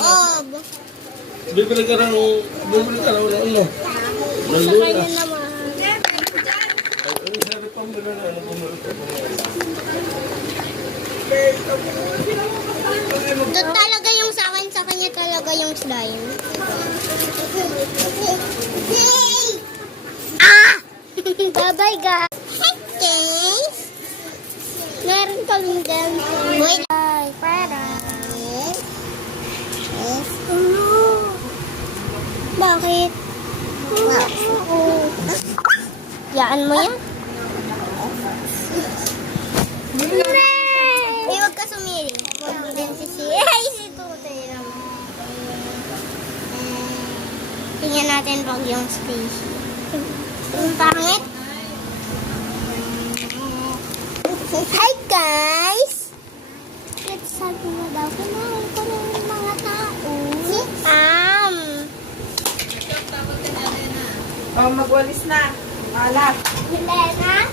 loob. Bibili ka ng ano? Sa kanya naman. Ay, sabi pang bila na, ano bumalik ka? Doon talaga yung sa akin, sa kanya talaga yung slime. Ah! Bye-bye, guys. Hi, guys. Meron kaming dyan. Wait. Bye. Para. Yes. Yes. Bakit? Yaan mo yan? Eh, huwag ka sumili. Huwag din ay, si Tutoy naman. Tingnan natin pag yung stage. Ang pangit. Hi, guys! Let's sabi mo daw, kinain ko ng mga tao. Oh, magwalis na. Alat. Helena?